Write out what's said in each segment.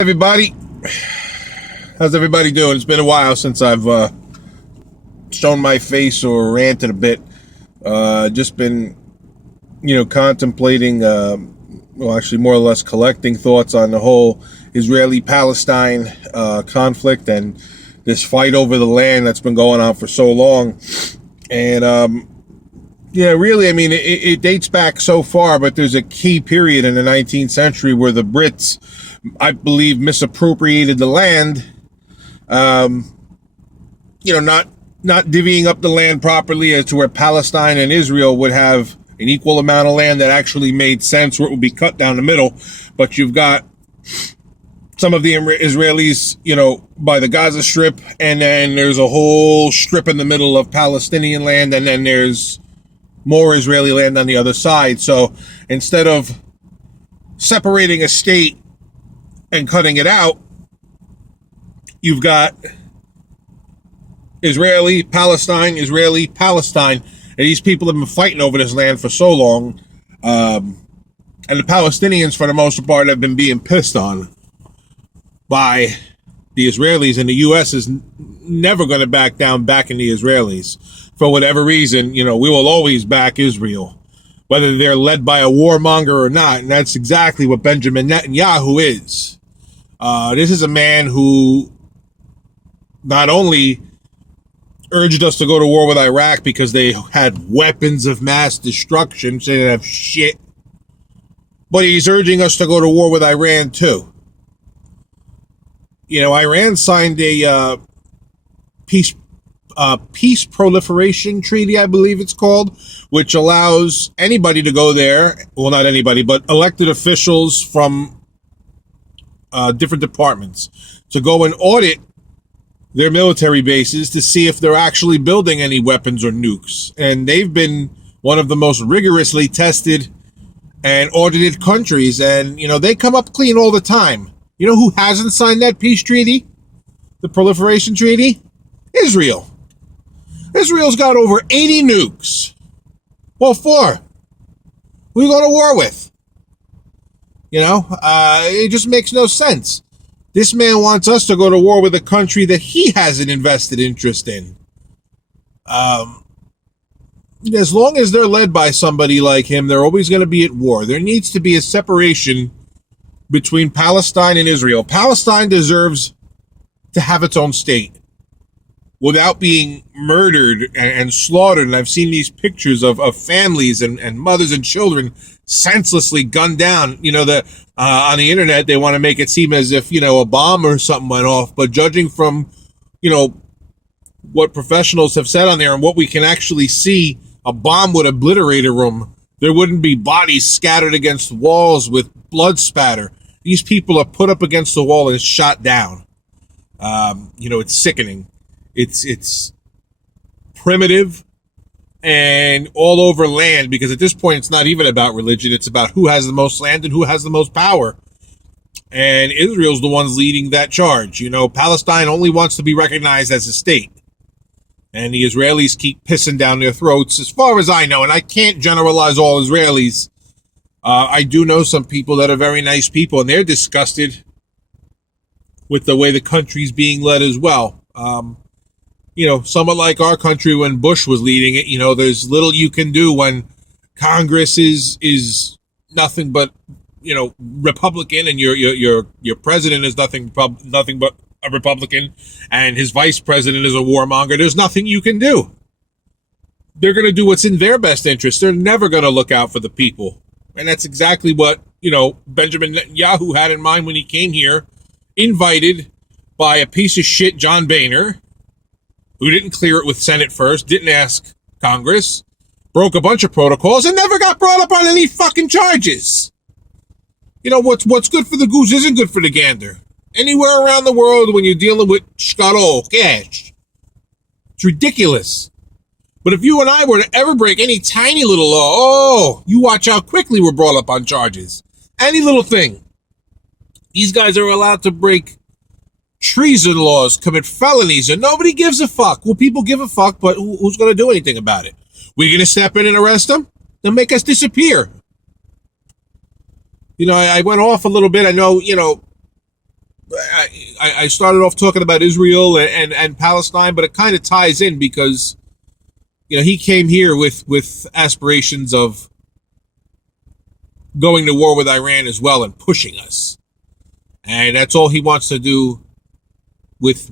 Everybody, how's everybody doing? It's been a while since I've shown my face or ranted a bit. Just been, contemplating, well, actually, more or less collecting thoughts on the whole Israeli-Palestine conflict and this fight over the land that's been going on for so long. And yeah, really, I mean, it dates back so far, but there's a key period in the 19th century where the Brits, I believe, misappropriated the land, not divvying up the land properly as to where Palestine and Israel would have an equal amount of land that actually made sense, where it would be cut down the middle. But you've got some of the Israelis, by the Gaza Strip, and then there's a whole strip in the middle of Palestinian land, and then there's more Israeli land on the other side. So instead of separating a state and cutting it out, you've got Israeli, Palestine, and these people have been fighting over this land for so long. And the Palestinians, for the most part, have been being pissed on by the Israelis, and the U.S. is never going to back down backing the Israelis. For whatever reason, we will always back Israel, whether they're led by a warmonger or not. And that's exactly what Benjamin Netanyahu is. This is a man who not only urged us to go to war with Iraq because they had weapons of mass destruction, so they didn't have shit, but he's urging us to go to war with Iran too. Iran signed a peace proliferation treaty, I believe it's called, which allows anybody to go there. Well, not anybody, but elected officials from different departments to go and audit their military bases to see if they're actually building any weapons or nukes. And they've been one of the most rigorously tested and audited countries. And, they come up clean all the time. You know who hasn't signed that peace treaty? The proliferation treaty? Israel. Israel's got over 80 nukes. What for? Who are you going to war with? It just makes no sense. This man wants us to go to war with a country that he has an invested interest in. As long as they're led by somebody like him, they're always going to be at war. There needs to be a separation between Palestine and Israel. Palestine deserves to have its own state without being murdered and slaughtered. And I've seen these pictures of families and mothers and children senselessly gunned down. On the internet, they want to make it seem as if, a bomb or something went off. But judging from, what professionals have said on there and what we can actually see, a bomb would obliterate a room. There wouldn't be bodies scattered against walls with blood spatter. These people are put up against the wall and shot down. It's sickening. It's primitive and all over land, because at this point it's not even about religion. It's about who has the most land and who has the most power. And Israel's the ones leading that charge. Palestine only wants to be recognized as a state. And the Israelis keep pissing down their throats, as far as I know. And I can't generalize all Israelis. I do know some people that are very nice people, and they're disgusted with the way the country's being led as well. Somewhat like our country when Bush was leading it. There's little you can do when Congress is nothing but Republican, and your president is nothing but a Republican, and his vice president is a warmonger. There's nothing you can do. They're going to do what's in their best interest. They're never going to look out for the people, and that's exactly what Benjamin Netanyahu had in mind when he came here, invited by a piece of shit John Boehner, who didn't clear it with Senate first, didn't ask Congress, broke a bunch of protocols, and never got brought up on any fucking charges. What's good for the goose isn't good for the gander. Anywhere around the world, when you're dealing with shkaro, cash, it's ridiculous. But if you and I were to ever break any tiny little law, you watch how quickly we're brought up on charges. Any little thing. These guys are allowed to break treason laws, commit felonies, and nobody gives a fuck. Well, people give a fuck, but who's going to do anything about it? We're going to step in and arrest them? Then make us disappear. I went off a little bit. I know, I started off talking about Israel and Palestine, but it kind of ties in because he came here with aspirations of going to war with Iran as well and pushing us, and that's all he wants to do with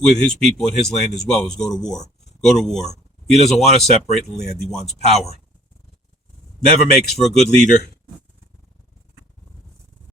his people and his land as well, is go to war. Go to war. He doesn't want to separate the land. He wants power. Never makes for a good leader.